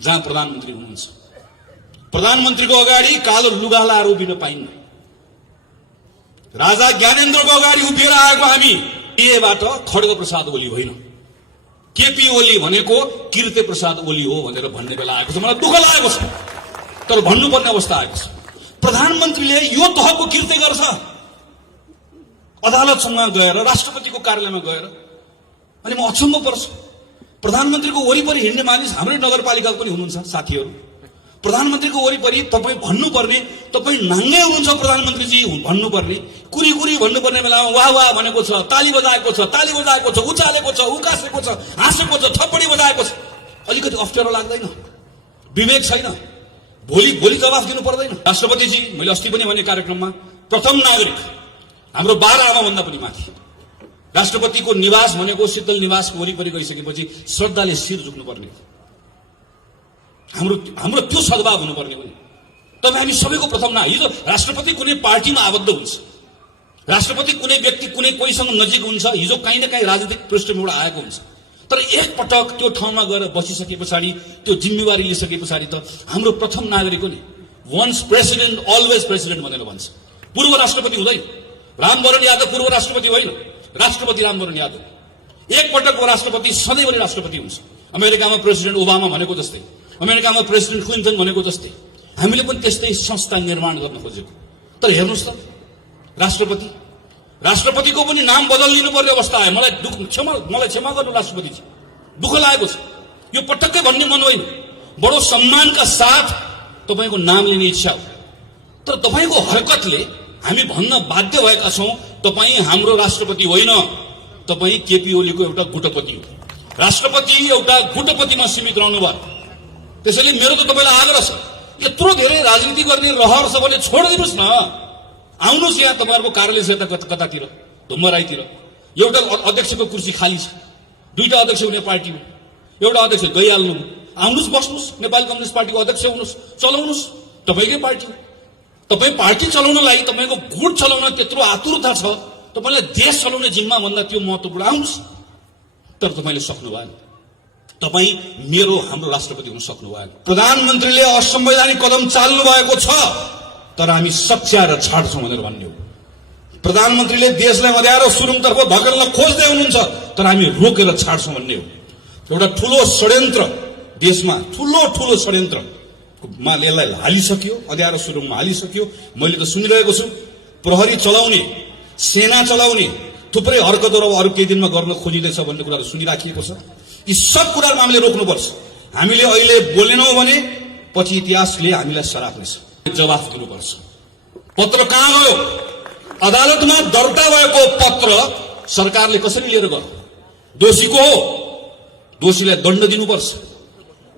जहाँ प्रधानमन्त्री हुनुहुन्छ। प्रधानमन्त्रीको अगाडि कालो लुगा लाएर उभिन पाइन्न। राजा ज्ञानेन्द्रको अगाडि उभिएर आएको हामी एबाट खड्ग प्रसाद ओली होइन, केपी ओली भनेको कीर्ति प्रसाद ओली हो भनेर भन्ने बेला आएको छ। मलाई दुःख लागेको छ, तर भन्नुपर्ने अवस्था आएको छ। प्रधानमन्त्रीले यो तहको कीर्ति गर्छ, अदालतसँग गएर राष्ट्रपतिको कार्यालयमा गएर। अनि म अचम्म पर्छु, प्रधानमन्त्रीको वरिपरि हिँड्ने मानिस हाम्रै नगरपालिकाको पनि हुनुहुन्छ साथीहरू। प्रधानमन्त्रीको वरिपरि तपाईँ भन्नुपर्ने, तपाईँ नाङ्गै हुनुहुन्छ प्रधानमन्त्रीजी भन्नुपर्ने, कुरी कुरी भन्नुपर्ने बेलामा वाह वाह भनेको छ, ताली बजाएको छ, ताली बजाएको छ, उचालेको छ, उकासेको छ, हाँसेको छ, थप्पडी बजाएको छ। अलिकति अप्ठ्यारो लाग्दैन? विवेक छैन? भोलि जवाफ दिनु पर्दैन? राष्ट्रपतिजी, मैले अस्ति पनि भने कार्यक्रममा, प्रथम नागरिक, हाम्रो 12 आमाभन्दा पनि माथि। राष्ट्रपतिको निवास भनेको शीतल निवासको वरिपरि गइसकेपछि श्रद्धाले शिर झुक्नुपर्ने, हाम्रो त्यो सद्भाव हुनुपर्ने हो। तपाईँ हामी सबैको प्रथम ना। हिजो राष्ट्रपति कुनै पार्टीमा आबद्ध हुन्छ, राष्ट्रपति कुनै व्यक्ति कुनै कोहीसँग नजिक हुन्छ, हिजो काहीँ न काहीँ राजनीतिक पृष्ठभूमिबाट आएको हुन्छ। तर एक पटक त्यो ठाउँमा गएर बसिसके पछाडि, त्यो जिम्मेवारी लिइसके पछाडि त हाम्रो प्रथम नागरिक हो नि। वन्स प्रेसिडेन्ट अलवेज प्रेसिडेन्ट भनेर भन्छ। पूर्व राष्ट्रपति हुँदैन। रामवरण यादव पूर्व राष्ट्रपति होइन, राष्ट्रपति रामवरण यादव। एक पटकको राष्ट्रपति सधैँभरि राष्ट्रपति हुन्छ। अमेरिकामा प्रेसिडेन्ट ओबामा भनेको जस्तै, अमेरिकामा प्रेसिडेन्ट क्लिन्टन भनेको जस्तै हामीले पनि त्यस्तै संस्था निर्माण गर्न खोजेको। तर हेर्नुहोस् त, राष्ट्रपतिको पनि नाम बदलिनु पर्ने अवस्था आयो। मलाई क्षमा गर्नु राष्ट्रपतिजी, दुःख लागेको छ। यो पटक्कै भन्ने मन होइन। बडो सम्मानका साथ तपाईँको नाम लिने इच्छा हो, तर तपाईँको हरकतले हामी भन्न बाध्य भएका छौँ, तपाईँ हाम्रो राष्ट्रपति होइन, तपाईँ केपी ओलीको एउटा गुटपति हो। राष्ट्रपति एउटा गुटपतिमा सीमित रहनु भयो। त्यसैले मेरो त तपाईँलाई आग्रह छ, यत्रो धेरै राजनीति गर्ने रहर छ भने छोडिदिनुहोस् न। आउनुहोस् यहाँ तपाईँहरूको कार्यालय छ कतातिर, धुम्मराईतिर एउटा अध्यक्षको कुर्सी खाली छ, 2टा अध्यक्ष हुने पार्टी हो, एउटा अध्यक्ष गइहाल्नु। आउनुहोस्, बस्नुहोस्, नेपाली कम्युनिस्ट पार्टीको अध्यक्ष हुनुहोस्, चलाउनुहोस्, तपाईँकै पार्टी हो। तपाईँ पार्टी चलाउनलाई, तपाईँको गुट चलाउन त्यत्रो आतुरता छ, तपाईँलाई देश चलाउने जिम्मा भन्दा त्यो महत्त्वपूर्ण। आउनुहोस्, तर तपाईँले सक्नु भएन। तपाईँ हाम्रो राष्ट्रपति हुन सक्नु भएन। प्रधानमन्त्रीले असंवैधानिक कदम चाल्नु भएको छ, तर हामी सच्याएर छाड्छौँ भनेर भन्ने हो। प्रधानमन्त्रीले देशलाई अँध्यारो सुरुङतर्फ धकेल्न खोज्दै हुनुहुन्छ, तर हामी रोकेर छाड्छौँ भन्ने हो। एउटा ठुलो षड्यन्त्र देशमा, ठुलो षड्यन्त्रमा यसलाई हालिसक्यो, अँध्यारो सुरुङमा हालिसक्यो। मैले त सुनिरहेको छु, प्रहरी चलाउने, सेना चलाउने थुप्रै हरकतहरू अरू केही दिनमा गर्न खोजिँदैछ भन्ने कुराहरू सुनिराखिएको छ। यी सब कुराहरूमा हामीले रोक्नुपर्छ। हामीले अहिले बोलेनौँ भने पछि इतिहासले हामीलाई सराप्नेछ। जवाफ दिनुपर्छ। पत्र कहाँ गयो? अदालतमा दर्ता भएको पत्र सरकारले कसरी लिएर गयो? दोषीको हो, दोषीलाई दण्ड दिनुपर्छ।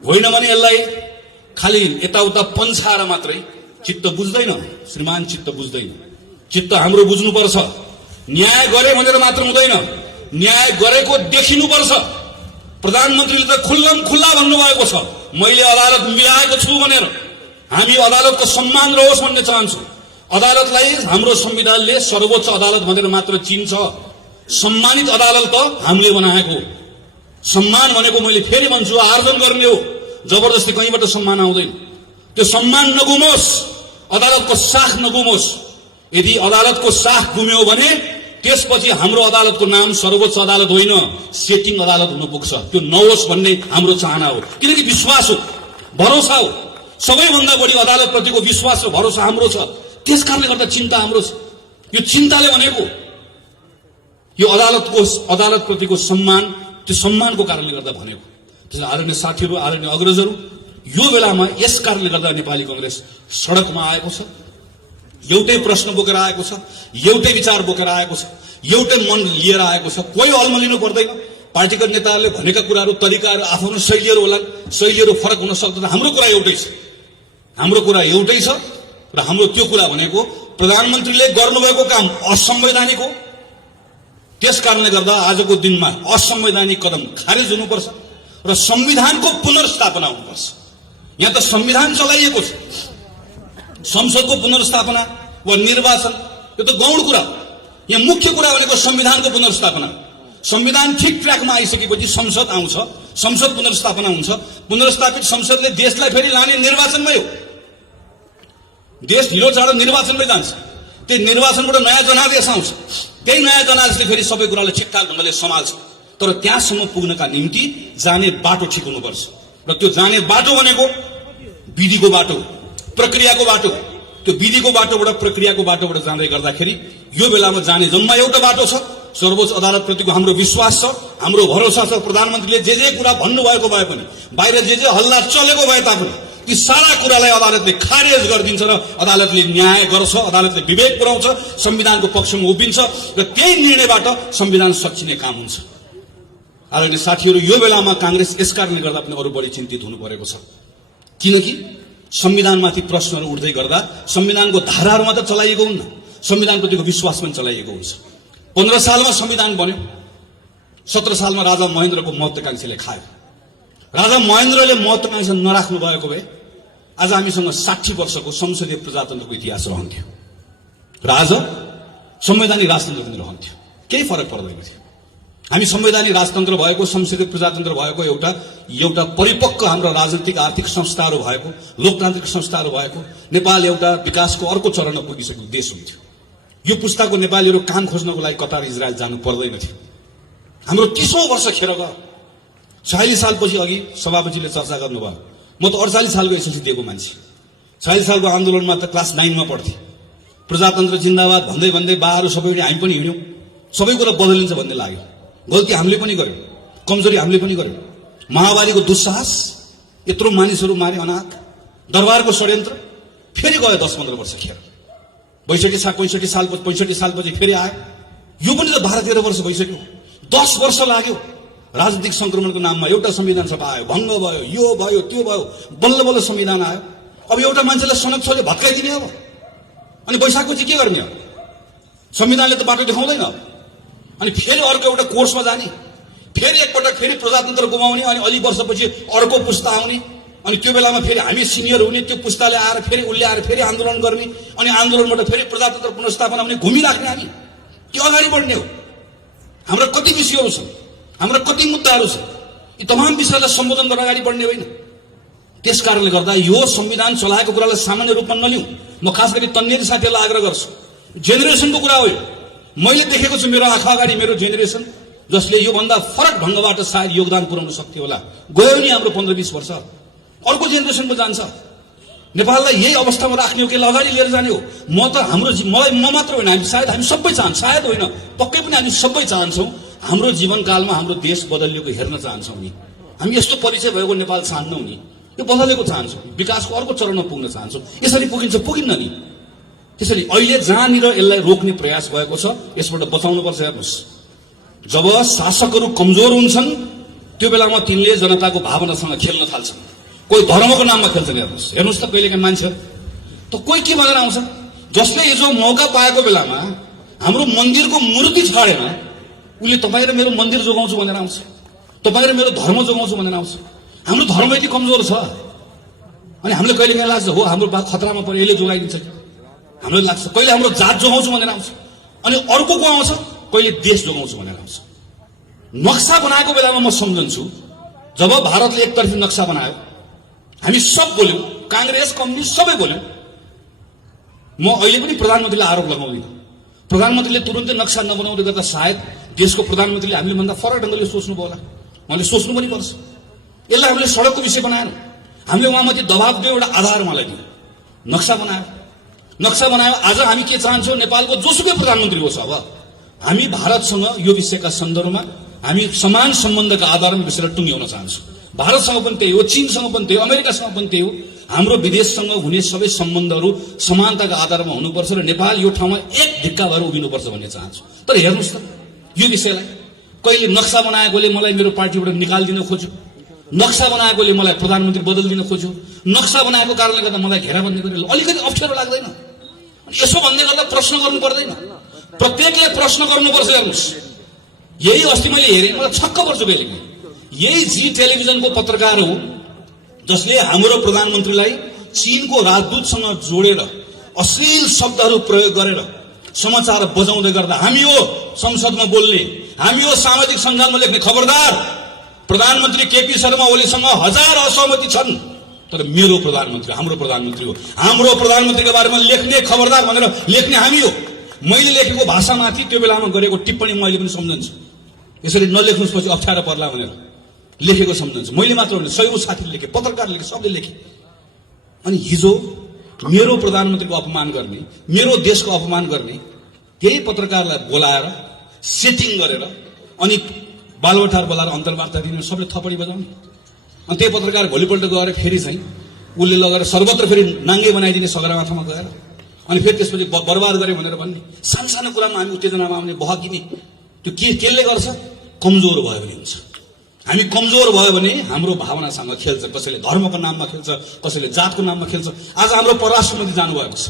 होइन भने यसलाई खालि यताउता पन्छाएर मात्रै चित्त बुझ्दैन श्रीमान, चित्त बुझ्दैन। चित्त हाम्रो बुझ्नुपर्छ। न्याय गरे भनेर मात्र हुँदैन, न्याय गरेको देखिनुपर्छ। प्रधानमन्त्रीले त खुल्ला भन्नुभएको छ, मैले अदालत मिलाएको छु भनेर। हामी अदालतको सम्मान रहोस् भन्ने चाहन्छौँ। अदालतलाई हाम्रो संविधानले सर्वोच्च अदालत भनेर मात्र चिन्छ। सम्मानित अदालत त हामीले बनाएको। सम्मान भनेको मैले फेरि भन्छु, आर्जन गर्ने हो, जबरजस्ती कहीँबाट सम्मान आउँदैन। त्यो सम्मान नगुमोस्, अदालतको साख नगुमोस्। यदि अदालतको साख गुम्यो भने त्यसपछि हाम्रो अदालतको नाम सर्वोच्च अदालत होइन, सेटिङ अदालत हुन पुग्छ। त्यो नहोस् भन्ने हाम्रो चाहना हो। किनकि विश्वास हो, भरोसा हो। सबैभन्दा बढी अदालतप्रतिको विश्वास र भरोसा हाम्रो छ। त्यस कारणले गर्दा चिन्ता हाम्रो छ। यो चिन्ताले भनेको यो अदालतप्रतिको सम्मान, त्यो सम्मानको कारणले गर्दा भनेको। त्यसैले आदरणीय साथीहरू, आदरणीय अग्रजहरू, यो बेलामा यस कारणले गर्दा नेपाली कांग्रेस सडकमा आएको छ। एउटै प्रश्न बोकेर आएको छ, एउटै विचार बोकेर आएको छ, एउटै मन लिएर आएको छ। कोही अल्मलिनु पर्दैन। पार्टीका नेताहरूले भनेका कुराहरू, तरिकाहरू, आफ्नो शैलीहरू होला, शैलीहरू फरक हुन सक्दैन। हाम्रो कुरा एउटै छ, हाम्रो कुरा एउटै छ। र हाम्रो त्यो कुरा भनेको प्रधानमन्त्रीले गर्नुभएको काम असंवैधानिक हो। त्यस कारणले गर्दा आजको दिनमा असंवैधानिक कदम खारेज हुनुपर्छ र संविधानको पुनर्स्थापना हुनुपर्छ। यहाँ त संविधान चलाइएको छ, संसदको पुनर्स्थापना वा निर्वाचन, यो त गौण कुरा। यहाँ मुख्य कुरा भनेको संविधानको पुनर्स्थापना। संविधान ठिक ट्र्याकमा आइसकेपछि संसद आउँछ, संसद पुनर्स्थापना हुन्छ। पुनर्स्थापित संसदले देशलाई फेरि लाने निर्वाचनमै हो। देश ढिलो चाँडो निर्वाचनमै जान्छ। त्यो निर्वाचनबाट नयाँ जनादेश आउँछ। त्यही नयाँ जनादेशले फेरि सबै कुरालाई ठिकठाक ढङ्गले सम्हाल्छ। तर त्यहाँसम्म पुग्नका निम्ति जाने बाटो ठिक हुनुपर्छ। र त्यो जाने बाटो भनेको विधिको बाटो, प्रक्रियाको बाटो। त्यो विधिको बाटोबाट प्रक्रियाको बाटोबाट जाँदै गर्दाखेरि यो बेलामा जाने जम्मा एउटा बाटो छ। सर्वोच्च अदालतप्रतिको हाम्रो विश्वास छ, हाम्रो भरोसा छ। प्रधानमन्त्रीले जे कुरा भन्नुभएको भए पनि, बाहिर जे हल्ला चलेको भए तापनि ती सारा कुरालाई अदालतले खारेज गरिदिन्छ र अदालतले न्याय गर्छ, अदालतले विवेक पुर्याउँछ, संविधानको पक्षमा उभिन्छ र त्यही निर्णयबाट संविधान सच्चिने काम हुन्छ। आदरणीय साथीहरू, यो बेलामा कांग्रेस यसकारणले गर्दा पनि अरू बढी चिन्तित हुनु परेको छ। किनकि संविधानमाथि प्रश्नहरू उठ्दै गर्दा संविधानको धाराहरूमा त चलाइएको हुन्न, संविधानप्रतिको विश्वास पनि चलाइएको हुन्छ। 15 सालमा संविधान बन्यो, 17 सालमा राजा महेन्द्रको महत्वाकांक्षाले खायो। राजा महेन्द्रले महत्वाकांक्षा नराख्नु भएको भए आज हामीसँग 60 वर्षको संसदीय प्रजातन्त्रको इतिहास रहन्थ्यो र आज संवैधानिक राजतन्त्र पनि रहन्थ्यो। केही फरक पर्दैन थियो। हामी संवैधानिक राजतन्त्र भएको, संसदीय प्रजातन्त्र भएको, एउटा परिपक्व हाम्रो राजनीतिक आर्थिक संस्थाहरू भएको, लोकतान्त्रिक संस्थाहरू भएको नेपाल एउटा विकासको अर्को चरणमा पुगिसकेको देश हुन्थ्यो। यो पुस्ताको नेपालीहरू काम खोज्नको लागि कतार इजरायल जानु पर्दैन थियो। हाम्रो 30औं वर्ष खेर गयो। 46 सालपछि अघि सभापतिले चर्चा गर्नुभयो। म त 48 सालको एसएलसी दिएको मान्छे। 46 सालको आन्दोलनमा त क्लास 9 मा पढ्थे। प्रजातन्त्र जिन्दाबाद भन्दै भन्दै बाहरू सबै हामी पनि हिँड्यौं। सबै कुरा बदलिन्छ भन्ने लाग्यो। गल्ती हामीले पनि गर्यौं, कमजोरी हामीले पनि गर्यौं। महामारीको दुस्साहस, यत्रो मानिसहरू मारे अनाथ, दरबारको षड्यन्त्र फेरि गयो 10-15 वर्ष खेर। 65 सालपछि फेरि आयो। यो पनि त 12-13 वर्ष भइसक्यो। 10 वर्ष लाग्यो। राजनीतिक संक्रमणको नाममा एउटा संविधान सभा आयो, भङ्ग भयो, यो भयो, त्यो भयो, बल्ल बल्ल संविधान आयो। अब एउटा मान्छेलाई सनक छले भत्काइदिने अब। अनि वैशाखपछि के गर्ने अब? संविधानले त बाटो देखाउँदैन। अनि फेरि अर्को एउटा कोर्समा जाने, फेरि एकपटक फेरि प्रजातन्त्र गुमाउने, अनि अलि वर्षपछि अर्को पुस्ता आउने, अनि त्यो बेलामा फेरि हामी सिनियर हुने, त्यो पुस्ताले आएर फेरि उसले आएर फेरि आन्दोलन गर्ने, अनि आन्दोलनबाट फेरि प्रजातन्त्र पुनर्स्थापना हुने, घुमिराख्ने हामी के अगाडि बढ्ने हो? हाम्रा कति विषयहरू छन्, हाम्रा कति मुद्दाहरू छन्, यी तमाम विषयलाई सम्बोधन गरेर अगाडि बढ्ने होइन। त्यस कारणले गर्दा यो संविधान चलाएको कुरालाई सामान्य रूपमा नलिउँ। म खास गरी तन्नेरी साथीहरूलाई आग्रह गर्छु, जेनेरेसनको कुरा हो यो। मैले देखेको छु मेरो आँखा अगाडि मेरो जेनेरेसन जसले योभन्दा फरक ढङ्गबाट सायद योगदान पुर्याउन सक्थ्यो होला। गयो नि हाम्रो 15-20 वर्ष, अर्को जेनेरेसनको जान्छ। नेपाललाई यही अवस्थामा राख्ने हो कि अगाडि लिएर जाने हो? मलाई म मात्र होइन, हामी सबै चाहन्छौँ, सायद होइन पक्कै पनि हामी सबै चाहन्छौँ हाम्रो जीवनकालमा हाम्रो देश बदलिएको हेर्न चाहन्छौँ नि। हामी यस्तो परिचय भएको नेपाल चाहन्नौँ नि, यो बदलेको चाहन्छौँ, विकासको अर्को चरणमा पुग्न चाहन्छौँ। यसरी पुगिन्छ, पुगिन्न नि। त्यसैले अहिले जहाँनिर यसलाई रोक्ने प्रयास भएको छ यसबाट बचाउनुपर्छ। हेर्नुहोस्, जब शासकहरू कमजोर हुन्छन् त्यो बेलामा तिनले जनताको भावनासँग खेल्न थाल्छन्। कोही धर्मको नाममा खेल्छन्। हेर्नुहोस् त कहिलेकाहीँ मान्छे त कोही के भनेर आउँछ, जसले हिजो मौका पाएको बेलामा हाम्रो मन्दिरको मूर्ति छाडेन, उसले तपाईँ र मेरो मन्दिर जोगाउँछु भनेर आउँछ, तपाईँ र मेरो धर्म जोगाउँछु भनेर आउँछ। हाम्रो धर्म यति कमजोर छ। अनि हामीले कहिलेकाहीँ लाग्छ हो हाम्रो बात खतरामा पऱ्यो, यसले जोगाइदिन्छ कि हामीलाई लाग्छ। कहिले हाम्रो जात जोगाउँछु भनेर आउँछ, अनि अर्को को आउँछ, कहिले देश जोगाउँछु भनेर आउँछ। नक्सा बनाएको बेलामा म सम्झन्छु, जब भारतले एकतर्फी नक्सा बनायो हामी सब बोल्यौँ, कांग्रेस कम्युनिस्ट सबै बोल्यौँ। म अहिले पनि प्रधानमन्त्रीलाई आरोप लगाउँदिनँ। प्रधानमन्त्रीले तुरुन्तै नक्सा नबनाउँदै गर्दा सायद देशको प्रधानमन्त्रीले हामीले भन्दा फरक ढङ्गले सोच्नुभयो होला। उहाँले सोच्नु पनि पर्छ। यसलाई हामीले सडकको विषय बनाएन, हामीले उहाँमाथि दबाब दियो, एउटा आधार उहाँलाई दियो, नक्सा बनायो। आज हामी के चाहन्छौँ, नेपालको जोसुकै प्रधानमन्त्री होस्, अब हामी भारतसँग यो विषयका सन्दर्भमा हामी समान सम्बन्धका आधारमा विषयलाई टुङ्ग्याउन चाहन्छौँ। भारतसँग पनि त्यही हो, चीनसँग पनि त्यही हो, अमेरिकासँग पनि त्यही हो। हाम्रो विदेशसँग हुने सबै सम्बन्धहरू समानताका आधारमा हुनुपर्छ र नेपाल यो ठाउँमा एक ढिक्का भएर उभिनुपर्छ भन्ने चाहन्छु। तर हेर्नुहोस् त यो विषयलाई कहिले नक्सा बनाएकोले मलाई मेरो पार्टीबाट निकालिदिन खोज्यो, नक्सा बनाएकोले मलाई प्रधानमन्त्री बदलिदिन खोज्यो, नक्सा बनाएको कारणले गर्दा मलाई घेराबन्दी गरेर अलिकति अप्ठ्यारो लाग्दैन? यसो भन्दै गर्दा प्रश्न गर्नु पर्दैन? प्रत्येकले प्रश्न गर्नुपर्छ। हेर्नुहोस्, यही अस्ति मैले हेरेँ, मलाई छक्क पर्छ कहिलेकाहीँ। यही जी टेलिभिजनको पत्रकार हो जसले हाम्रो प्रधानमन्त्रीलाई चीनको राजदूतसँग जोडेर अश्लील शब्दहरू प्रयोग गरेर समाचार बजाउँदै गर्दा हामी हो संसदमा बोल्ने, हामी हो सामाजिक सञ्जालमा लेख्ने, खबरदार प्रधानमन्त्री केपी शर्मा ओलीसँग हजार असहमति छन्, तर मेरो प्रधानमन्त्री हाम्रो प्रधानमन्त्री हो। हाम्रो प्रधानमन्त्रीको बारेमा लेख्ने खबरदार भनेर लेख्ने हामी हो। मैले लेखेको भाषामाथि त्यो बेलामा गरेको टिप्पणी मैले पनि सम्झन्छु। यसरी नलेख्नुस् पछि अप्ठ्यारो पर्ला भनेर लेखेको सम्झन्छु। मैले मात्र होइन, सयौं साथीले लेखे, पत्रकारले लेखे, सबले लेखे। अनि हिजो मेरो प्रधानमन्त्रीको अपमान गर्ने, मेरो देशको अपमान गर्ने त्यही पत्रकारलाई बोलाएर सेटिङ गरेर अनि बालबटार बोलाएर अन्तर्वार्ता दिने, सबले थपडी बजाउने। अनि त्यही पत्रकार भोलिपल्ट गएर फेरि चाहिँ उसले लगेर सर्वत्र फेरि नाङ्गे बनाइदिने सगरमाथामा गएर, अनि फेरि त्यसपछि बर्बाद गरे भनेर भन्ने। सानसानो कुरामा हामी उत्तेजनामा आउने, बहकिने। त्यो केले गर्छ? कमजोर भयो भने हुन्छ। हामी कमजोर भयो भने हाम्रो भावनासँग खेल्छ। कसैले धर्मको नाममा खेल्छ, कसैले जातको नाममा खेल्छ। आज हाम्रो परराष्ट्र मन्त्री जानुभएको छ,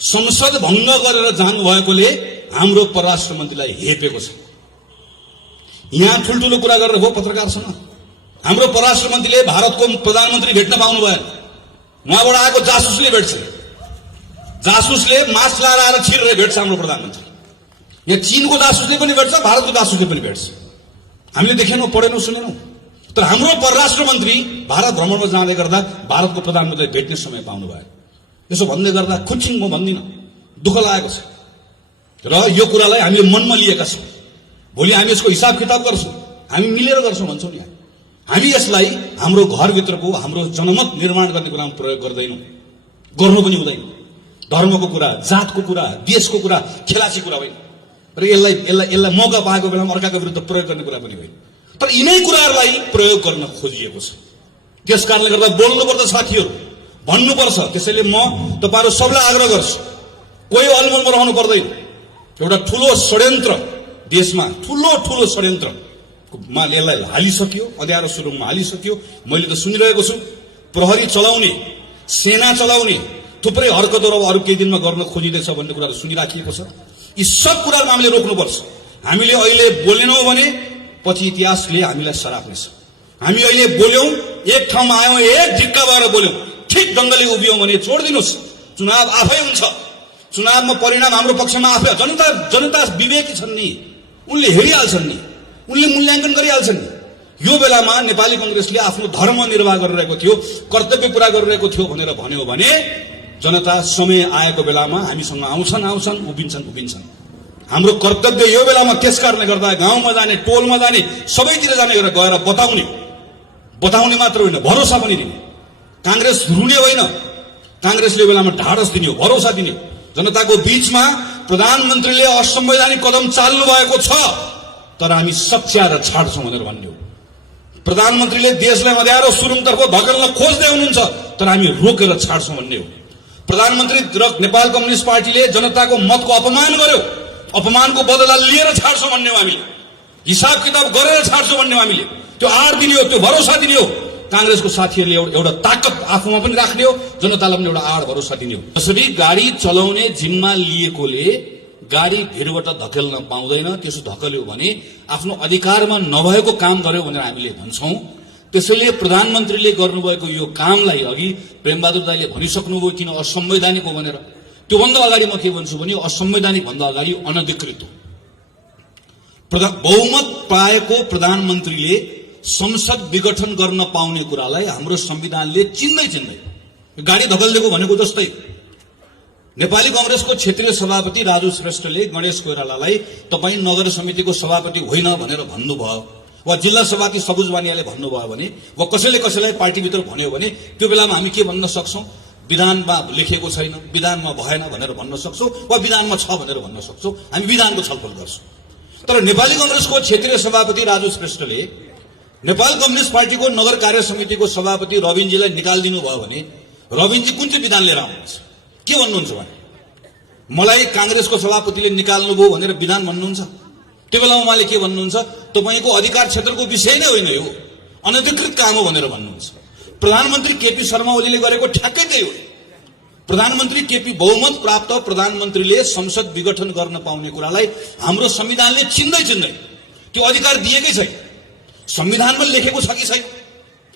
संसद भङ्ग गरेर जानुभएकोले हाम्रो परराष्ट्र मन्त्रीलाई हेपेको छ। यहाँ ठुल्ठुलो कुरा गरेर हो पत्रकारसँग। हाम्रो परराष्ट्र मन्त्रीले भारतको प्रधानमन्त्री भेट्न पाउनु भएन। उहाँबाट आएको जासुसले भेट्छ, जासुसले मास्क लगाएर आएर छिरेर भेट्छ हाम्रो प्रधानमन्त्री। यहाँ चीनको जासुसले पनि भेट्छ, भारतको जासुसले पनि भेट्छ। हामीले देखेनौँ, पढेनौँ, सुनेनौँ। तर हाम्रो परराष्ट्र मन्त्री भारत भ्रमणमा जाँदै गर्दा भारतको प्रधानमन्त्रीलाई भेट्ने समय पाउनु भयो। यसो भन्दै गर्दा खुच्चिङ म भन्दिनँ, दुःख लागेको छ र यो कुरालाई हामीले मनमा लिएका छौँ। भोलि हामी यसको हिसाब किताब गर्छौँ, हामी मिलेर गर्छौँ भन्छौँ नि। हामी यसलाई हाम्रो घरभित्रको हाम्रो जनमत निर्माण गर्ने कुरामा प्रयोग गर्दैनौँ, गर्नु पनि हुँदैन। धर्मको कुरा, जातको कुरा, देशको कुरा खेलाची कुरा होइन र यसलाई मौका पाएको बेलामा अर्काको विरुद्ध प्रयोग गर्ने कुरा पनि होइन। तर यिनै कुराहरूलाई प्रयोग गर्न खोजिएको छ। त्यस कारणले गर्दा बोल्नुपर्छ साथीहरू, भन्नुपर्छ। त्यसैले म तपाईँहरू सबलाई आग्रह गर्छु, कोही अलमलमा रहनु पर्दैन। एउटा ठुलो षड्यन्त्र देशमा, ठुलो षड्यन्त्रमा यसलाई हालिसक्यो, अँध्यारो सुरुङमा हालिसक्यो। मैले त सुनिरहेको छु, प्रहरी चलाउने, सेना चलाउने थुप्रै हरकतहरू अब अरू केही दिनमा गर्न खोजिँदैछ भन्ने कुराहरू सुनिराखिएको छ। यी सब कुराहरू हामीले रोक्नुपर्छ। हामीले अहिले बोलेनौँ भने पछि इतिहासले हामीलाई सराप्नेछ। हामी अहिले बोल्यौँ, एक ठाउँमा आयौँ, एक ढिक्का भएर बोल्यौँ, ठिक ढङ्गले उभियौँ भने छोडिदिनुहोस्, चुनाव आफै हुन्छ। चुनावमा परिणाम हाम्रो पक्षमा आफै। जनता विवेकी छन् नि, उनले हेरिहाल्छन् नि, उनले मूल्याङ्कन गरिहाल्छन् नि। यो बेलामा नेपाली कांग्रेसले आफ्नो धर्म निर्वाह गरिरहेको थियो, कर्तव्य पूरा गरिरहेको थियो भनेर भन्यो भने जनता समय आएको बेलामा हामीसँग आउँछन्, उभिन्छन्। हाम्रो कर्तव्य यो बेलामा त्यस कारणले गर्दा गाउँमा जाने, टोलमा जाने, सबैतिर जाने गरेर गएर बताउने मात्र होइन, भरोसा पनि दिने। कांग्रेस रुने होइन, कांग्रेसले बेलामा ढाडस दिने हो, भरोसा दिने। जनताको बीचमा प्रधानमन्त्रीले असंवैधानिक कदम चाल्नु भएको छ, तर हामी सच्याएर छाड्छौँ भनेर भन्ने हो। प्रधानमन्त्रीले देशलाई अँध्यारो सुरुङतर्फ धकेल्न खोज्दै हुनुहुन्छ, तर हामी रोकेर छाड्छौँ भन्ने हो। प्रधानमन्त्री र नेपाल कम्युनिस्ट पार्टीले जनताको मतको अपमान गर्यो, अपमानको बदला लिएर छाड्छौँ भन्ने हो। हामीले हिसाब किताब गरेर छाड्छौँ भन्ने हो। हामीले त्यो आड दिने हो, त्यो भरोसा दिने हो। कांग्रेसको साथीहरूले एउटा ताकत आफूमा पनि राख्ने हो, जनतालाई पनि एउटा आड भरोसा दिने हो। जसरी गाडी चलाउने जिम्मा लिएकोले गाडी भिडबाट धकेल्न पाउँदैन, त्यसो धकेल्यो भने आफ्नो अधिकारमा नभएको काम गर्यो भनेर हामीले भन्छौँ। त्यसैले प्रधानमन्त्रीले गर्नुभएको यो कामलाई अघि प्रेमबहादुर दाइले भनिसक्नुभयो किन असंवैधानिक हो भनेर। त्योभन्दा अगाडि म के भन्छु भने असंवैधानिक भन्दा अगाडि अनधिकृत हो। बहुमत पाएको प्रधानमन्त्रीले संसद विघटन गर्न पाउने कुरालाई हाम्रो संविधानले चिन्दै गाडी धकेलिदिएको भनेको जस्तै। नेपाली कांग्रेसको क्षेत्रीय सभापति राजु श्रेष्ठले गणेश कोइरालालाई तपाईँ नगर समितिको सभापति होइन भनेर भन्नुभयो, वा जिल्ला सभापति सबुज बानियाले भन्नुभयो भने, वा कसैलाई पार्टीभित्र भन्यो भने त्यो बेलामा हामी के भन्न सक्छौँ? विधानमा लेखेको छैन, विधानमा भएन भनेर भन्न सक्छौँ, वा विधानमा छ भनेर भन्न सक्छौँ। हामी विधानको छलफल गर्छौँ। तर नेपाली कांग्रेसको क्षेत्रीय सभापति राजु श्रेष्ठले नेपाल कम्युनिस्ट पार्टीको नगर कार्य समितिको सभापति रविनजीलाई निकालिदिनु भयो भने रविनजी कुन चाहिँ विधान लिएर आउनुहुन्छ? के भन्नुहुन्छ भने मलाई कांग्रेसको सभापतिले निकाल्नुभयो भनेर विधान भन्नुहुन्छ? त्यो बेलामा उहाँले के भन्नुहुन्छ? तपाईँको अधिकार क्षेत्रको विषय नै होइन, यो अनधिकृत काम हो भनेर भन्नुहुन्छ। प्रधानमन्त्री केपी शर्मा ओलीले गरेको ठ्याक्कै त्यही हो। प्रधानमन्त्री केपी बहुमत प्राप्त प्रधानमन्त्रीले संसद विघटन गर्न पाउने कुरालाई हाम्रो संविधानले चिन्दै त्यो अधिकार दिएकै छैन। संविधानमा लेखेको छ कि छैन?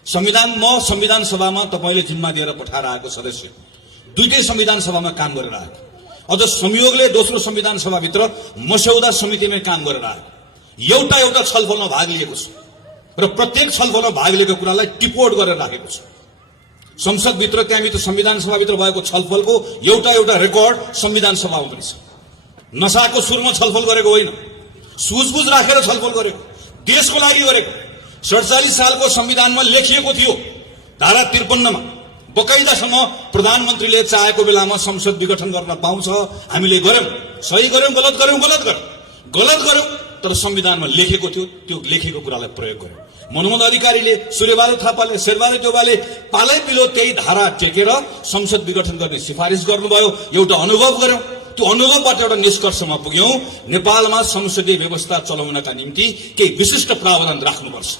संविधान सभामा तपाईले जिम्मा दिएर पठाएर आएको सदस्य दुईटै संविधान सभामा काम गरेर आएको, अझ संयोगले दोस्रो संविधान सभाभित्र मस्यौदा समितिमै काम गरेर आएको, एउटा छलफलमा भाग लिएको छ। र प्रत्येक छलफलमा भाग लिएको कुरालाई टिपोट गरेर राखेको छ। संसदभित्र त्यहाँभित्र संविधान सभाभित्र भएको छलफलको एउटा रेकर्ड संविधान सभामा पनि छ। नसाको सुरमा छलफल गरेको होइन, सुझबुझ राखेर छलफल गरेको, देशको लागि गरेको। 47 सालको संविधानमा लेखिएको थियो धारा 53मा बकाइदासम्म प्रधानमन्त्रीले चाहेको बेलामा संसद विघटन गर्न पाउँछ। हामीले गर्यौं, सही गर्यौं, गलत गर्यौं, तर संविधानमा लेखेको थियो, त्यो लेखेको कुरालाई प्रयोग गर्यौं। मनमोहन अधिकारीले, सूर्यबहादुर थापाले, शेरबहादुर देउवाले पालै पिलो त्यही धारा टेकेर संसद विघटन गर्ने सिफारिस गर्नुभयो। एउटा अनुभव गर्यौं, त्यो अनुभवबाट एउटा निष्कर्षमा पुग्यौं, नेपालमा संसदीय व्यवस्था चलाउनका निम्ति केही विशिष्ट प्रावधान राख्नुपर्छ।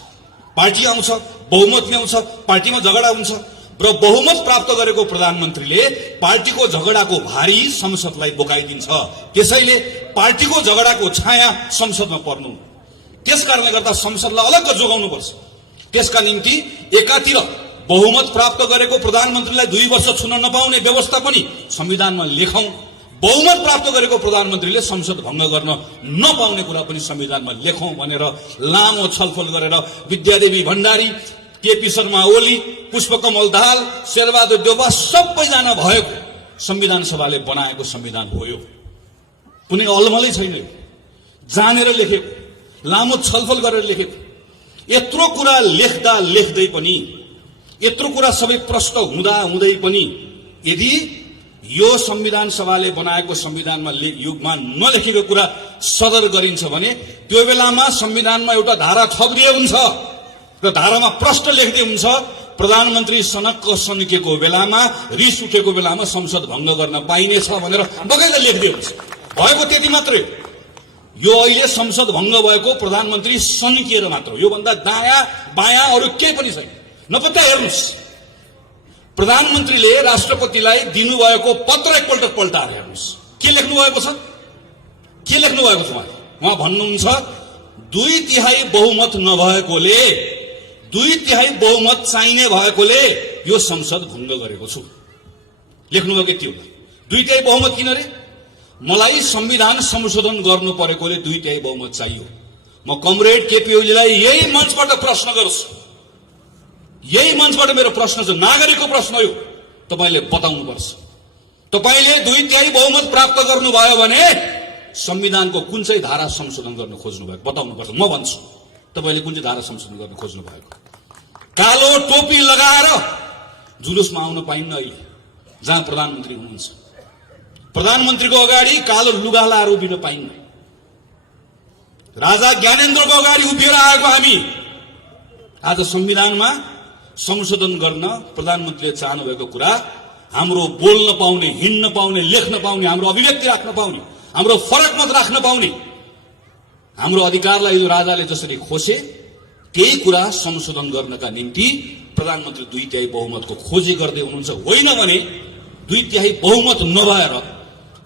पार्टी आउँछ, बहुमत ल्याउँछ, पार्टीमा झगडा हुन्छ र बहुमत प्राप्त गरेको प्रधानमन्त्रीले पार्टीको झगडाको भारी संसदलाई बोकाइदिन्छ। त्यसैले पार्टीको झगडाको छाया संसदमा पर्नु, त्यसकारणले गर्दा संसदलाई अलग्ग जोगाउनुपर्छ। त्यसका निम्ति एकातिर बहुमत प्राप्त गरेको प्रधानमन्त्रीलाई 2 वर्ष छुन नपाउने व्यवस्था पनि संविधानमा लेखौं, बहुमत प्राप्त गरेको प्रधानमन्त्रीले संसद भंग गर्न नपाउने कुरा पनि संविधानमा लेखौं भनेर लामो छलफल गरेर विद्यादेवी भण्डारी, केपी शर्मा ओली, पुष्पकमल दाहाल, शेरबहादुर देउवा सबैजना भएको संविधान सभाले बनाएको संविधान हो। यो कुनै अलमलै छैन, जानेर लेखेको, लामो छलफल गरेर लेखेको। यत्रो कुरा लेख्दै पनि, यत्रो कुरा सबै प्रष्ट हुँदै पनि यदि यो संविधान सभाले बनाएको संविधानमा युगमा नलेखेको कुरा सदर गरिन्छ भने त्यो बेलामा संविधानमा एउटा धारा थपिदिए हुन्छ र धारामा प्रष्ट लेख्दै हुन्छ, प्रधानमन्त्री सनक्क सन्किएको बेलामा, रिस उठेको बेलामा संसद भंग गर्न पाइनेछ भनेर बगैँचा लेख्दै हुन्छ। भएको त्यति मात्रै। यो अहिले संसद भंग भएको प्रधानमन्त्री सन्किएर मात्र हो। यो भन्दा दायाँ बायाँ अरु केही पनि छैन। नपत्ता हेर्नुस्, प्रधानमन्त्रीले राष्ट्रपतिलाई दिनुभएको पत्र एकपल्ट पल्टाएर हेर्नुस्, के लेख्नु भएको छ? उहाँ भन्नुहुन्छ 2/3 बहुमत नभएकोले, 2/3 बहुमत चाहिने भएकोले यो संसद भंग गरेको छु। लेख्नुभएको के हो? 2/3 बहुमत किन रे? मलाई संविधान संशोधन गर्नु परेकोले 2/3 बहुमत चाहियो। म कमरेड केपी ओलीलाई यही मञ्चबाट प्रश्न गर्छु, यही मञ्चबाट मेरो प्रश्न छ, नागरिकको प्रश्न हो, तपाईले बताउनुपर्छ। तपाईले 2/3 बहुमत प्राप्त गर्नुभयो भने संविधानको कुन चाहिँ धारा संशोधन गर्न खोज्नु भएको बताउनुपर्छ। म भन्छु तपाईले कुन चाहिँ धारा संशोधन गर्न खोज्नु भएको। कालो टोपी लगाएर जुलुसमा आउन पाइन्न अहिले जहाँ प्रधानमन्त्री हुनुहुन्छ। प्रधानमन्त्रीको अगाडि कालो लुगा लाएर उभिन पाइन्न। राजा ज्ञानेन्द्रको अगाडि उभिएर आएको हामी आज संविधानमा संशोधन गर्न प्रधानमन्त्रीले चाहनु भएको कुरा, हाम्रो बोल्न पाउने, हिँड्न पाउने, लेख्न पाउने, हाम्रो अभिव्यक्ति राख्न पाउने, हाम्रो फरक मत राख्न पाउने, हाम्रो अधिकारलाई यो राजाले जसरी खोसे त्यही कुरा संशोधन गर्नका निम्ति प्रधानमन्त्री 2/3 बहुमतको खोजी गर्दै हुनुहुन्छ। होइन भने 2/3 बहुमत नभएर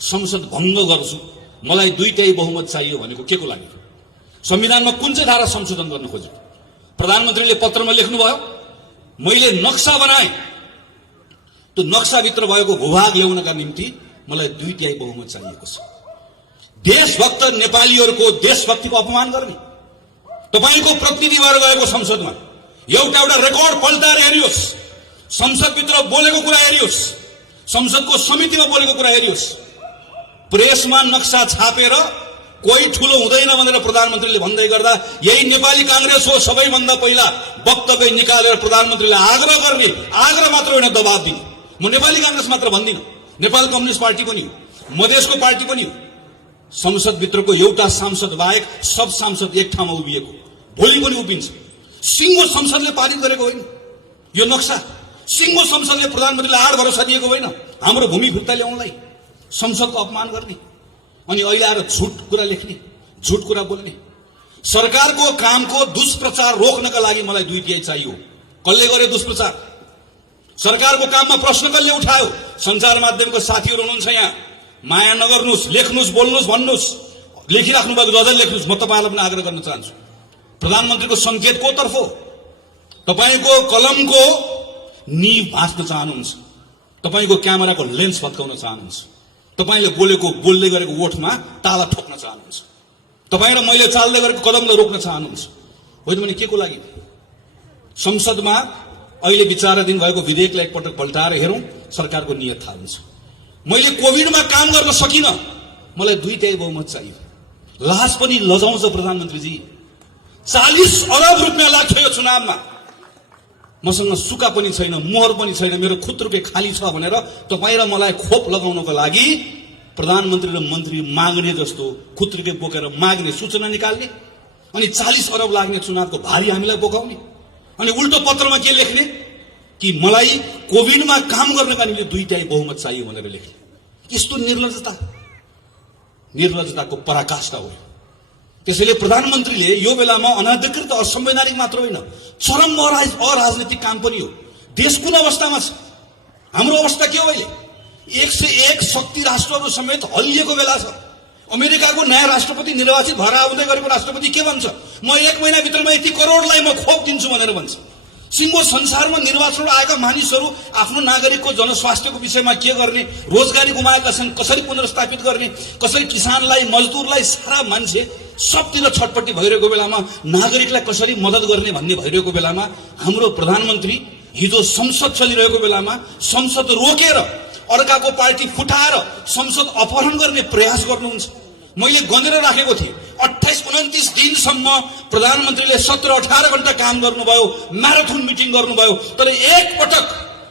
संसद भंग गर्छु, मलाई 2/3 बहुमत चाहियो भनेको के को लागि? संविधानमा कुन चाहिँ धारा संशोधन गर्न खोजेको? प्रधानमन्त्रीले पत्रमा लेख्नुभयो, मैले नक्सा बनाएँ, त्यो नक्साभित्र भएको भूभाग ल्याउनका निम्ति मलाई 2/3 बहुमत चाहिएको छ। देशभक्त नेपालीहरूको देशभक्तिको अपमान गर्ने, तपाईको प्रतिनिधि भएर गएको संसदमा एउटा रेकर्ड पल्टाएर हेरियोस्, संसदभित्र बोलेको कुरा हेरियोस्, संसदको समितिमा बोलेको कुरा हेरियोस्। प्रेसमा नक्सा छापेर कोही ठूलो हुँदैन भनेर प्रधानमन्त्रीले भन्दै गर्दा यही नेपाली कांग्रेस हो सबैभन्दा पहिला वक्तव्य निकालेर प्रधानमन्त्रीले आग्रह गर्ने, आग्रह मात्र होइन दबाब दिने। म नेपाली कांग्रेस मात्र भन्दिनँ, नेपाल कम्युनिस्ट पार्टी पनि हो, मधेसको पार्टी पनि हो। संसदभित्रको एउटा सांसद बाहेक सब सांसद एक ठाउँमा उभिएको, भोलि पनि उभिन्छ। सिङ्गो संसदले पारित गरेको होइन यो नक्सा, सिङ्गो संसदले प्रधानमन्त्रीले आड भरोसा दिएको होइन हाम्रो भूमि फिर्ता ल्याउनलाई। संसदको अपमान गर्ने अनि अहिले आएर झुट कुरा लेख्ने, झुट कुरा बोल्ने। सरकारको कामको दुष्प्रचार रोक्नका लागि मलाई 2/3 चाहियो। कसले गर्यो दुष्प्रचार? सरकारको काममा प्रश्न कसले उठायो? सञ्चार माध्यमको साथीहरू हुनुहुन्छ यहाँ, माया नगर्नुस्, लेख्नुस्, बोल्नुस्, भन्नुस्, लेखिराख्नु भएको गजल लेख्नुस्। म तपाईलाई पनि आग्रह गर्न चाहन्छु, प्रधानमन्त्रीको संकेत को तर्फ हो? तपाईको कलमको निभ भाँच्न चाहनुहुन्छ, तपाईको क्यामेराको लेन्स भत्काउन चाहनुहुन्छ, तपाईले बोल्दै गरेको ओठमा ताला ठोक्न चाहनुहुन्छ, तपाईँ र मैले चाल्दै गरेको कदमलाई रोक्न चाहनुहुन्छ। होइन भने के को लागि? संसदमा अहिले विचाराधीन भएको विधेयकलाई एकपटक पल्टाएर हेरौं, सरकारको नियत थाहा हुन्छ। मैले कोभिडमा काम गर्न सकिनँ, मलाई 2/3 बहुमत चाहियो। लाज पनि लजाउँछ प्रधानमन्त्रीजी। 40 अरब रुपियाँ लाग्थ्यो यो चुनावमा। मसँग सुका पनि छैन, मोहर पनि छैन, मेरो खुत्रुके खाली छ भनेर तपाईँ र मलाई खोप लगाउनको लागि प्रधानमन्त्री र मन्त्री माग्ने जस्तो खुत्रुके बोकेर माग्ने, सूचना निकाल्ने, अनि 40 अरब लाग्ने चुनावको भारी हामीलाई बोकाउने, अनि उल्टो पत्रमा के लेख्ने कि मलाई कोभिडमा काम गर्नका निम्ति 2/3 बहुमत चाहियो भनेर लेख्ने। यस्तो निर्लज्जताको पराकाष्ठा हो। त्यसैले प्रधानमन्त्रीले यो बेलामा अनाधिकृत असंवैधानिक मात्र होइन, चरम अराजनीतिक काम पनि हो। देश कुन अवस्थामा छ? हाम्रो अवस्था के हो? अहिले 101 शक्ति राष्ट्रहरू समेत हल्लिएको बेला छ। अमेरिकाको नयाँ राष्ट्रपति निर्वाचित भएर आउँदै गरेको राष्ट्रपति के भन्छ? म 1 महिनाभित्रमा यति करोडलाई म खोप दिन्छु भनेर भन्छ। सिङ्गो संसारमा निर्वाचनबाट आएका मानिसहरू आफ्नो नागरिकको जनस्वास्थ्यको विषयमा के गर्ने, रोजगारी गुमाएका छन्, कसरी पुनर्स्थापित गर्ने, कसरी किसानलाई, मजदुरलाई, सारा मान्छे सबतिर छटपट्टि भइरहेको बेलामा नागरिकलाई कसरी मद्दत गर्ने भन्ने भइरहेको बेलामा हाम्रो प्रधानमन्त्री हिजो संसद चलिरहेको बेलामा संसद रोकेर अर्काको पार्टी फुटाएर संसद अपहरण गर्ने प्रयास गर्नुहुन्छ। मैले गनेर राखेको थिएँ 28-29 दिनसम्म प्रधानमन्त्रीले 17-18 घण्टा काम गर्नुभयो, म्याराथन मिटिङ गर्नुभयो, तर एक पटक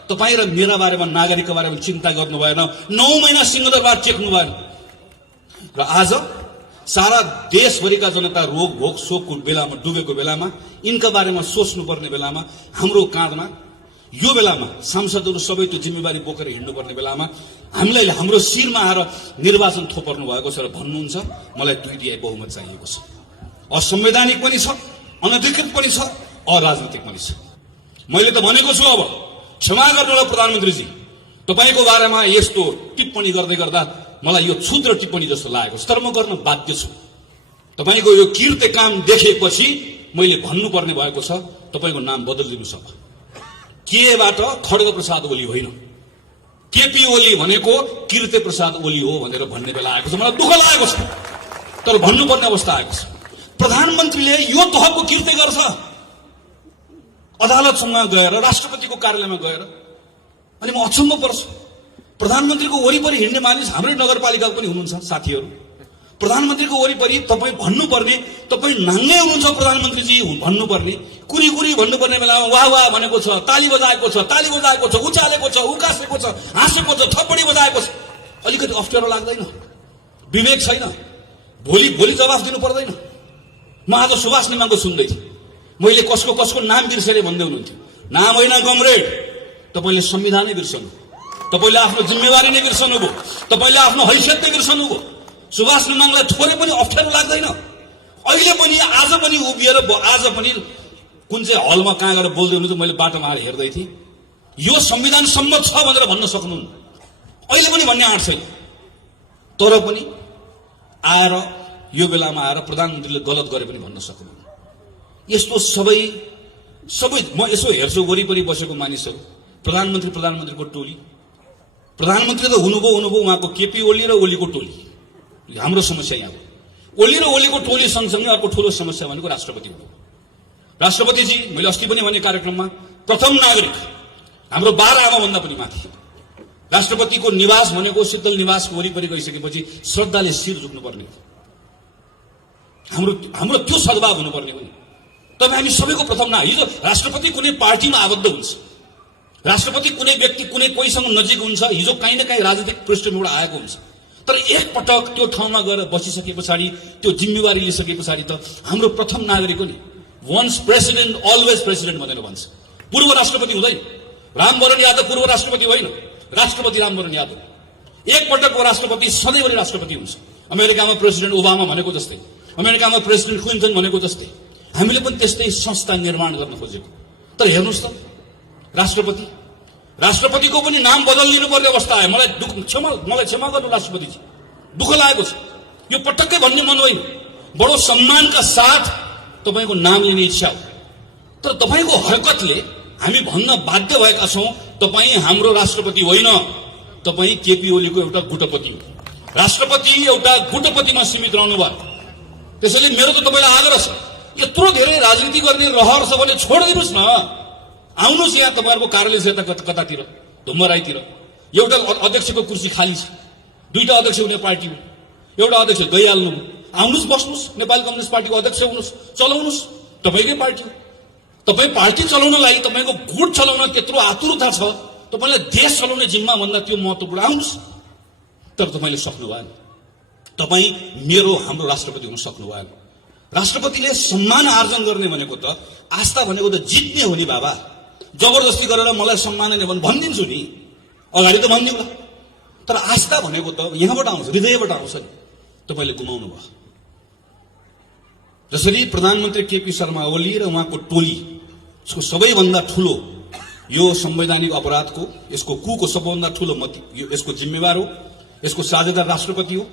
तपाईँ र मेरा बारेमा, नागरिकको बारेमा चिन्ता गर्नु भएन। 9 महिना सिंहदरबार टेक्नु भएन। र आज सारा देशभरिका जनता रोग भोग शोकको बेलामा डुबेको बेलामा, यिनका बारेमा सोच्नुपर्ने बेलामा, हाम्रो काँधमा यो बेलामा सांसदहरू सबै त्यो जिम्मेवारी बोकेर हिँड्नुपर्ने बेलामा हामीलाई हाम्रो शिरमा आएर निर्वाचन थोपर्नु भएको छ र भन्नुहुन्छ मलाई 2/3 बहुमत चाहिएको छ। असंवैधानिक पनि छ, अनधिकृत पनि छ, अराजनीतिक पनि छ। मैले त भनेको छु, अब क्षमा गर्नुहोला प्रधानमन्त्रीजी, तपाईको बारेमा यस्तो टिप्पणी गर्दै गर्दा मलाई यो क्षुद्र टिप्पणी जस्तो लागेको छ, तर म गर्न बाध्य छु। तपाईको यो कृत्य काम देखेपछि मैले भन्नुपर्ने भएको छ, तपाईको नाम बदलिदिनुहोस्। अब केबाट खड्ग प्रसाद ओली होइन, केपी ओली भनेको कृत्य प्रसाद ओली हो भनेर भन्ने बेला आएको छ। मलाई दुःख लागेको छ, तर भन्नुपर्ने अवस्था आएको छ। प्रधानमन्त्रीले यो तहको कृत्य गर्छ, अदालतसँग गएर, राष्ट्रपतिको कार्यालयमा गएर, अनि म अचम्म पर्छु। प्रधानमन्त्रीको वरिपरि हिँड्ने मानिस हाम्रै नगरपालिकाको पनि हुनुहुन्छ साथीहरू। प्रधानमन्त्रीको वरिपरि तपाईँ भन्नुपर्ने, तपाईँ नाङ्गै हुनुहुन्छ प्रधानमन्त्रीजी भन्नुपर्ने, कुरी कुरी भन्नुपर्ने बेलामा वाह वाह भनेको छ, ताली बजाएको छ, ताली बजाएको छ, उचालेको छ, उकासेको छ, हाँसेको छ, थप्पडी बजाएको छ। अलिकति अप्ठ्यारो लाग्दैन? विवेक छैन? भोलि जवाफ दिनु पर्दैन? म आज सुभाष नेमाको सुन्दै थिएँ, मैले कसको नाम बिर्सेर भन्दै हुनुहुन्थ्यो। नाम होइन कमरेड, तपाईँले संविधानै बिर्सनु, तपाईँले आफ्नो जिम्मेवारी नै बिर्सनु भयो, तपाईँले आफ्नो हैसियत नै बिर्सनु भयो। सुभाष नेमाङलाई थोरै पनि अप्ठ्यारो लाग्दैन? अहिले पनि, आज पनि उभिएर, आज पनि कुन चाहिँ हलमा कहाँ गएर बोल्दै हुनुहुन्छ, मैले बाटोमा आएर हेर्दै थिएँ। यो संविधान सम्मत छ भनेर भन्न सक्नुहुन्न, अहिले पनि भन्ने आँट छैन। तर पनि आएर यो बेलामा आएर प्रधानमन्त्रीले गलत गरे पनि भन्न सक्नुहुन्न। यस्तो सबै म यसो हेर्छु वरिपरि बसेको मानिसहरू, प्रधानमन्त्रीको टोली, प्रधानमन्त्री त हुनुभयो उहाँको केपी ओली र ओलीको टोली। हाम्रो समस्या यहाँ हो। ओली र ओलीको टोली सँगसँगै अर्को ठुलो समस्या भनेको राष्ट्रपति हो। राष्ट्रपतिजी, मैले अस्ति पनि भने कार्यक्रममा, प्रथम नागरिक, हाम्रो 12 आमाभन्दा पनि माथि। राष्ट्रपतिको निवास भनेको शीतल निवासको वरिपरि गइसकेपछि श्रद्धाले शिर झुक्नुपर्ने हो। हाम्रो त्यो सद्भाव हुनुपर्ने हो नि। तब हामी सबैको प्रथम नागरिक। हिजो राष्ट्रपति कुनै पार्टीमा आबद्ध हुन्छ, राष्ट्रपति कुनै व्यक्ति कुनै कोहीसँग नजिक हुन्छ, हिजो काहीँ न काहीँ राजनीतिक पृष्ठभूमिबाट आएको हुन्छ। तर एक पटक त्यो ठाउँमा गएर बसिसके पछाडि, त्यो जिम्मेवारी लिइसके पछाडि त हाम्रो प्रथम नागरिक हो नि। वन्स प्रेसिडेन्ट अलवेज प्रेसिडेन्ट भनेर भन्छ। पूर्व राष्ट्रपति हुँदैन। रामवरण यादव पूर्व राष्ट्रपति होइन, राष्ट्रपति रामवरण यादव। एक पटकको राष्ट्रपति सधैँभरि राष्ट्रपति हुन्छ। अमेरिकामा प्रेसिडेन्ट ओबामा भनेको जस्तै, अमेरिकामा प्रेसिडेन्ट क्लिन्टन भनेको जस्तै हामीले पनि त्यस्तै संस्था निर्माण गर्न खोजेको। तर हेर्नुहोस् त, राष्ट्रपतिको पनि नाम बदलिदिनु पर्ने अवस्था आयो। मलाई क्षमा गर्नु राष्ट्रपतिजी, दुःख लागेको छ। यो पटक्कै भन्ने मन होइन, बडो सम्मानका साथ तपाईँको नाम लिने इच्छा हो। तर तपाईँको हरकतले हामी भन्न बाध्य भएका छौँ, तपाईँ हाम्रो राष्ट्रपति होइन, तपाईँ केपी ओलीको एउटा गुटपति हो। राष्ट्रपति एउटा गुटपतिमा सीमित रहनु भयो। त्यसैले मेरो त तपाईँलाई आग्रह छ, यत्रो धेरै राजनीति गर्ने रहर छ भने छोडिदिनुहोस् न, आउनुहोस् यहाँ तपाईँहरूको कार्यालय छ यता कतातिर धुम्मराईतिर एउटा अध्यक्षको कुर्सी खाली छ, दुईटा अध्यक्ष हुने पार्टी हो, एउटा अध्यक्ष गइहाल्नु, आउनुहोस् बस्नुहोस्, नेपाली कम्युनिस्ट पार्टीको अध्यक्ष हुनुहोस्, चलाउनुहोस्, तपाईँकै पार्टी हो। तपाईँ पार्टी चलाउनलाई तपाईँको गुट चलाउन त्यत्रो आतुरता छ, तपाईँलाई देश चलाउने जिम्मा भन्दा त्यो महत्त्वपूर्ण, आउनुहोस्। तर तपाईँले सक्नु भएन, तपाईँ मेरो हाम्रो राष्ट्रपति हुन सक्नु भएन। राष्ट्रपतिले सम्मान आर्जन गर्ने भनेको त, आस्था भनेको त जित्ने हो नि बाबा। जबरजस्ती गरेर मलाई सम्मान नै भने भनिदिन्छु नि, अगाडि त भनिदिउँला। तर आस्था भनेको त यहाँबाट आउँछ, हृदयबाट आउँछ नि, तपाईँले गुमाउनु भयो। जसरी प्रधानमन्त्री केपी शर्मा ओली र उहाँको टोली सबैभन्दा ठुलो यो संवैधानिक अपराधको, यसको कुको सबैभन्दा ठुलो यसको जिम्मेवार हो, यसको साझेदार राष्ट्रपति हो।